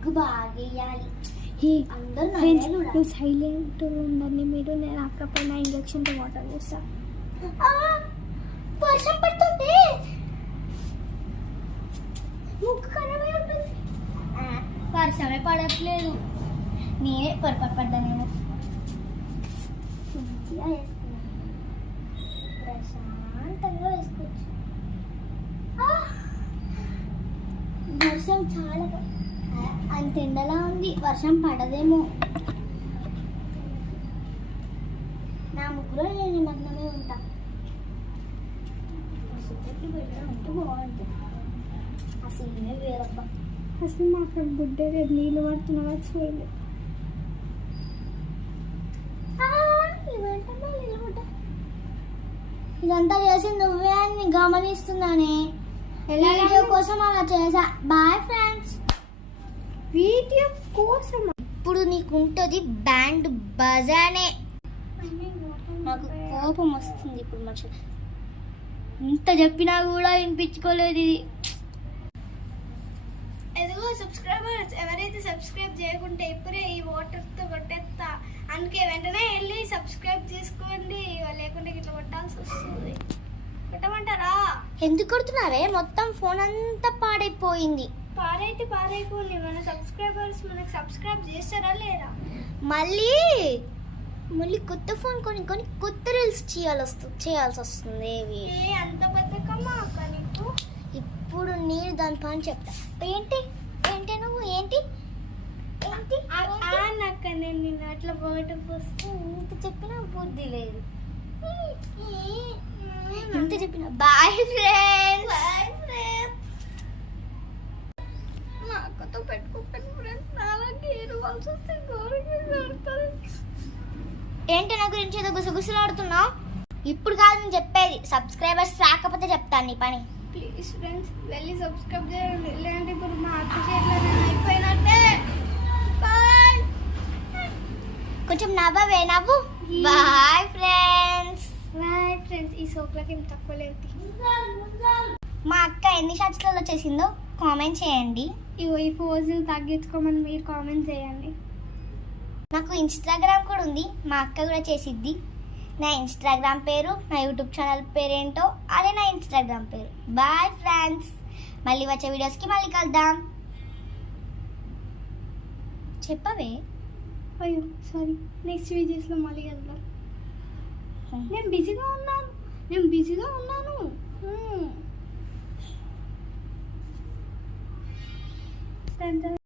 ముగ్గు బాగా వేయాలి. అందరూ సైలెంట్ ఉండండి మీరు. నేను అక్కపైన ఇంజక్షన్తో వాటర్ వేస్తా. వర్షం పడుతుంది, ముగ్గు ఖరాబ్ అయిపోతుంది. వర్షమే పడట్లేదు, నేనే పొరపాటు పడ్డానేమో. మంచిగా వేసుకున్నాను, ప్రశాంతంగా వేసుకోవచ్చు. వర్షం చాలా అంత ఎండలా ఉంది, వర్షం పడదేమో. నా ముగ్గులో నేను నిమగ్నమే ఉంటా. ఉంటే బాగుంటుంది, అసలు వేరబ్బా. అసలు మాకు బుడ్డే రేపు నీళ్ళు పడుతున్నా చూడలేదు. ఇదంతా చేసి నువ్వే అని గమనిస్తున్నానే. వీడియో కోసం అలా చేసా. Bye friends. వీడియో కోసం ఇప్పుడు నీకు ఉంటుంది బ్యాండ్ బజానే. నాకు కోపం వస్తుంది ఇప్పుడు. మనుషులు ఇంత చెప్పినా కూడా వినిపించుకోలేదు. ఇది ఎదుగో సబ్స్క్రైబర్స్, ఎవరైతే సబ్స్క్రైబ్ చేయకుంటే ఇప్పుడే ఈ వాటర్తో కొట్టేస్తా. అందుకే వెంటనే వెళ్ళి సబ్స్క్రైబ్ చేసుకోండి, లేకుంటే ఇట్లా కొట్టాల్సి వస్తుంది. కొట్టమంటారా? ఎందుకు కొడుతున్నారే? మొత్తం ఫోన్ అంతా పాడైపోయింది. పాడైపోయింది. మన సబ్స్క్రైబర్స్ మనకు సబ్స్క్రైబ్ చేస్తారా లేరా? మళ్ళీ కొత్త ఫోన్ కొని కొత్త రీల్స్ చేయాల్సి వస్తుంది. అంత బద్దకమ్మా అక్క నీకు? ఇప్పుడు నేను దాని పని చెప్తా. ఏంటి నువ్వు ఏంటి అక్క, నేను నిన్న అట్లా వాటర్ పోస్తే ఇంత చెప్పినా బుద్ధి లేదు. ఇంత చెప్పిన బాయ్ ఫ్రెండ్స్. మా అక్కతో పెట్టుకోండి ఫ్రెండ్స్. నాలాగే ఏడవాల్సి వస్తే గౌరవంగా. ఏంటి నా గురించి ఏదో గుసగుసలాడుతున్నావు? ఇప్పుడు కాదు నేను చెప్పేది, సబ్స్క్రైబర్స్ రాకపోతే చెప్తాను నీ పని. ప్లీజ్ ఫ్రెండ్స్ వెళ్ళి సబ్స్క్రైబ్ చేయండి, లేదంటే ఇప్పుడు మా అక్క చేతిలో అయిపోయినట్టే. బాయ్. కొంచెం నవ్వు. Bye friends. ఈ సోకులకి ఏం తక్కువ లేదు. మా అక్క ఎన్ని షాట్స్లలో చేసిందో కామెంట్ చేయండి. ఈ ఫోజులు తగ్గించుకోమని మీరు కామెంట్ చేయండి. నాకు ఇన్స్టాగ్రామ్ కూడా ఉంది, మా అక్క కూడా చేసిద్ది. నా ఇన్స్టాగ్రామ్ పేరు, నా యూట్యూబ్ ఛానల్ పేరు ఏంటో అదే నా ఇన్స్టాగ్రామ్ పేరు. Bye friends. మళ్ళీ వచ్చే వీడియోస్కి మళ్ళీ కలుద్దాం. చెప్పవే. అయ్యో సారీ, నెక్స్ట్ వీడియోస్లో మళ్ళీ కలుద్దాం. నేను బిజీగా ఉన్నాను.